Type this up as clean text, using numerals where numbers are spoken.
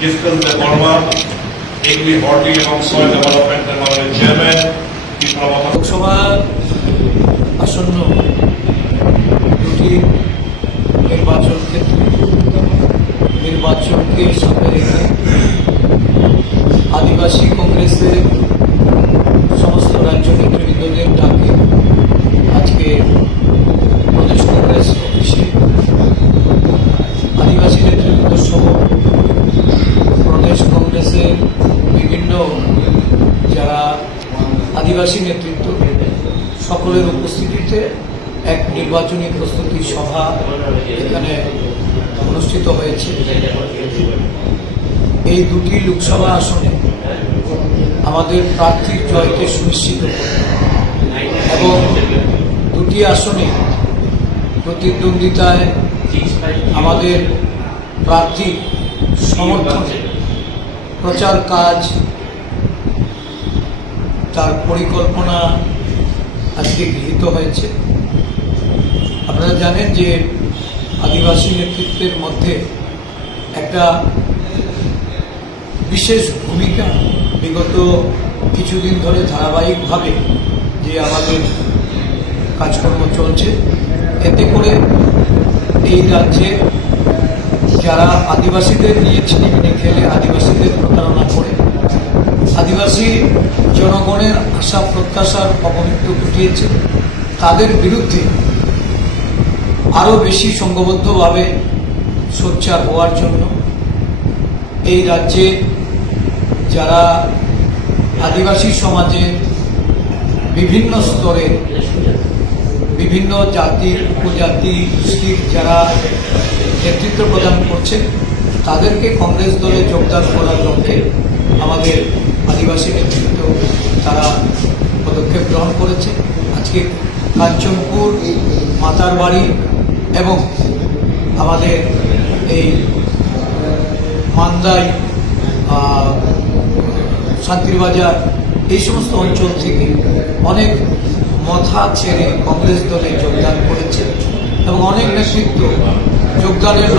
Discuss the কর্মা agri horti এবং soil development এর চেয়ারম্যান লোকসভা আসন্ন দুটি নির্বাচন ক্ষেত্রে নির্বাচনকে সামনে রেখে আদিবাসী কংগ্রেসের সমস্ত রাজ্য নেতৃবৃন্দদের ডাকে আজকে প্রদেশ কংগ্রেস অফিসে আদিবাসী নেতৃবৃন্দ সহ প্রদেশ কংগ্রেসের বিভিন্ন যারা আদিবাসী নেতৃত্ব সকলের উপস্থিতিতে এক নির্বাচনী প্রস্তুতি সভা এখানে অনুষ্ঠিত হয়েছে। এই দুটি লোকসভা আসনে আমাদের প্রার্থীর জয়কে সুনিশ্চিত করতে এবং দুটি আসনে প্রতিদ্বন্দ্বিতায় আমাদের প্রার্থী সমর্থনে প্রচার কাজ তার পরিকল্পনা আজকে গৃহীত হয়েছে। আপনারা জানেন যে আদিবাসী নেতৃত্বের মধ্যে একটা বিশেষ ভূমিকা বিগত কিছুদিন ধরে ধারাবাহিকভাবে যে আমাদের কাজকর্ম চলছে, এতে করে এই রাজ্যে যারা আদিবাসীদের নিয়ে ছিনিমিনি খেলে আদিবাসীদের প্রতারণা করে আদিবাসী জনগণের আশা প্রত্যাশার অবমৃত্যু ঘটিয়েছে, তাদের বিরুদ্ধে আরও বেশি সংঘবদ্ধভাবে সোচ্চার হওয়ার জন্য এই রাজ্যে যারা আদিবাসী সমাজের বিভিন্ন স্তরে বিভিন্ন জাতি উপজাতি গোষ্ঠীর যারা নেতৃত্ব প্রদান করছে তাদেরকে কংগ্রেস দলে যোগদান করার লক্ষ্যে আমাদের আদিবাসী নেতৃত্ব তারা পদক্ষেপ গ্রহণ করেছে। আজকে কাঞ্চনপুর, মাতারবাড়ি এবং আমাদের এই মান্দাই, শান্তিরবাজার এই সমস্ত অঞ্চল থেকে অনেক মথা ছেড়ে কংগ্রেস দলে যোগদান করেছে এবং অনেক নেতৃত্ব যোগদানের